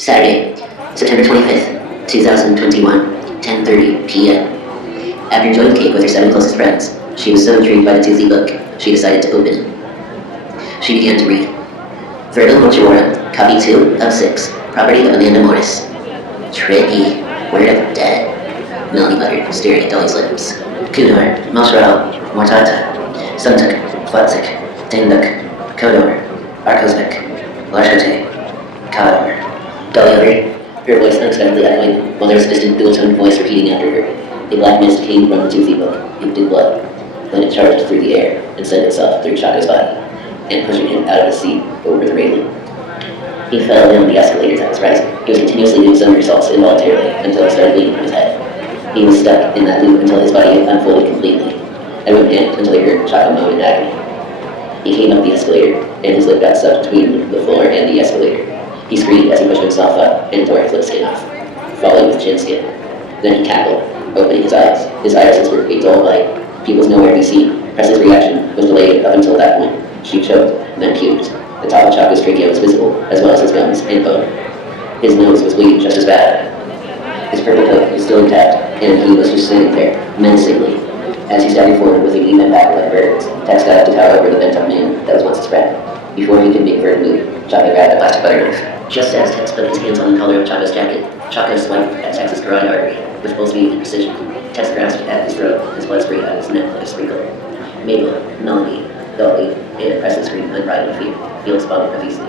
Saturday, September 25th, 2021, 10:30 p.m. After enjoying cake with her 7 closest friends, she was so intrigued by the toothy book, she decided to open it. She began to read. Virgo Mortuorum, copy 2 of 6, property of Amanda Morris. Tricky, word of dead. Melanie muttered, staring at Dolly's lips. Kudor, Mosral, Mortata, Suntuk, Flatsik, Denduk, Kodor, Arkosvik, Larshote, Kador. Dolly uttered, her voice unexpectedly echoing, while there was a distant dual-toned voice repeating after her. A black mist came from the toothy book, inked in blood. Then it charged through the air and sent itself through Chaco's body, and pushing him out of his seat over the railing. He fell down the escalators as rising. He was continuously doing somersaults involuntarily until it started bleeding from his head. He was stuck in that loop until his body unfolded completely. Everyone panicked until they heard Chaco moan in agony. He came up the escalator, and his lip got stuck between the floor and the escalator. He screamed as he pushed himself up and tore his lip skin off, falling with chin skin. Then he cackled, opening his eyes. His irises were a dull light. He was nowhere to be seen. Presley's reaction was delayed up until that point. She choked, then puked. The top of Chaco's trachea was visible, as well as his gums and bone. His nose was bleeding just as bad. His purple coat was still intact, and he was just sitting there, menacingly. As he staggered forward with a knee bent back like birds, Tex got up to tower over the bent-up man that was once his friend. Before he could make a further move, Chaco grabbed a plastic butter knife. Just as Tex put his hands on the collar of Chaco's jacket, Chaco swiped at Tex's carotid artery with full speed and precision. Tex grasped at his throat, his blood sprayed out of his neck like a sprinkler. Mabel, Melanie, Dolly, and Presley screamed unbridled fear. Felix vomited profusely.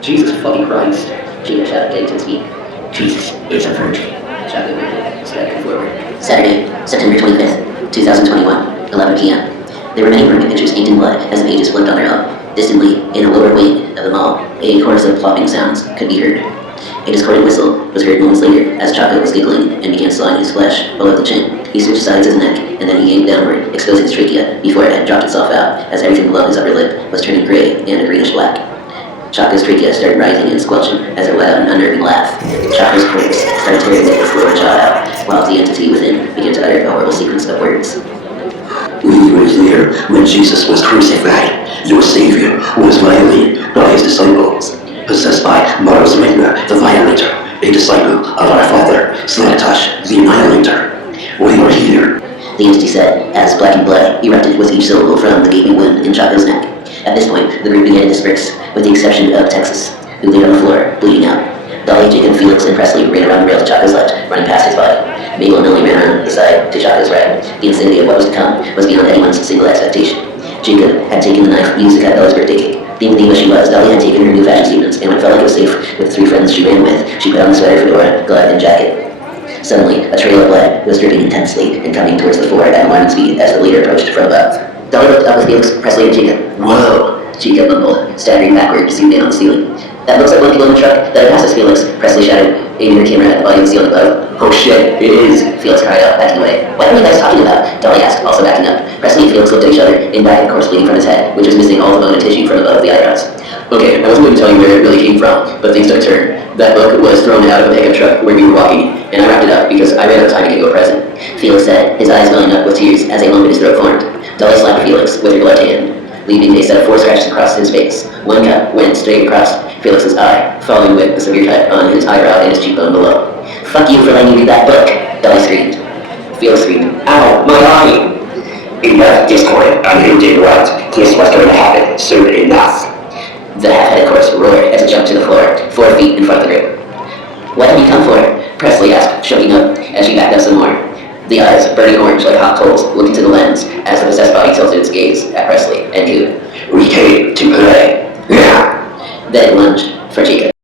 Jesus fucking Christ! Chico shouted, getting to his feet. Jesus is a virgin. Chaco moved, staggering forward. Saturday, September 25th, 2021, 11 p.m. There were many runic pictures inked in blood as the pages flipped on their own. Distantly, in a lower wing of the mall, a chorus of plopping sounds could be heard. A discordant whistle was heard moments later as Chaco was giggling and began sawing his flesh below the chin. He switched sides of his neck, and then he yanked downward, exposing his trachea before it had dropped itself out, as everything below his upper lip was turning gray and a greenish black. Chaco's trachea started rising and squelching as it let out an unnerving laugh. Chaco's corpse started tearing the lower jaw out, while the entity within began to utter a horrible sequence of words. We were there when Jesus was crucified. Your Savior was violated by his disciples, possessed by Mars Magna, the Violator, a disciple of our father, Slagatosh, the Annihilator. We are here, the entity said, as blackened blood erupted with each syllable from the gaping wound in Chaco's neck. At this point, the group began to disperse, with the exception of Texas, who lay on the floor, bleeding out. Dolly, Jacob, Felix, and Presley ran around the rail to Chaco's left, running past his body. Mabel and Melanie ran around the side to Chaco's right. The insanity of what was to come was beyond anyone's single expectation. Jacob had taken the knife used to cut Bella's birthday cake. Being the diva she was, Dolly had taken her new fashion statements, and when it felt like it was safe with the 3 friends she ran with, she put on the sweater, fedora, glove, and jacket. Suddenly, a trail of blood was dripping intensely and coming towards the floor at alarming speed as the leader approached from above. Dolly looked up with Felix, Presley, and Jacob. Whoa! Jacob mumbled, staggering backward to zoom in on the ceiling. That looks like one of the people in the truck that had passed us, Felix, Presley shouted, aiming her camera at the body of the ceiling above. Oh shit, it is! Felix cried out, backing away. What are you guys talking about? Dolly asked, also backing up. Presley and Felix looked at each other, in back, of course, bleeding from his head, which was missing all the bone and tissue from above the eyebrows. Okay, I wasn't going to tell you where it really came from, but things took a turn. That book was thrown out of a pickup truck where we were walking, and I wrapped it up because I ran out of time to get you a present. Felix said, his eyes welling up with tears as a lump in his throat formed. Dolly slapped Felix with her gloved hand, leaving a set of 4 scratches across his face. One cut went straight across Felix's eye, following with a severe cut on his eyebrow and his cheekbone below. Fuck you for letting me read that book, Dolly screamed. Felix screamed, ow, my eye! Enough discord, and you did right. This was going to happen soon enough. The half-headed corpse roared as it jumped to the floor, 4 feet in front of the group. What have you come for? Presley asked, choking up, as she backed up some more. The eyes, burning orange like hot coals, looked into the lens as the possessed body tilted its gaze at Presley and Coon.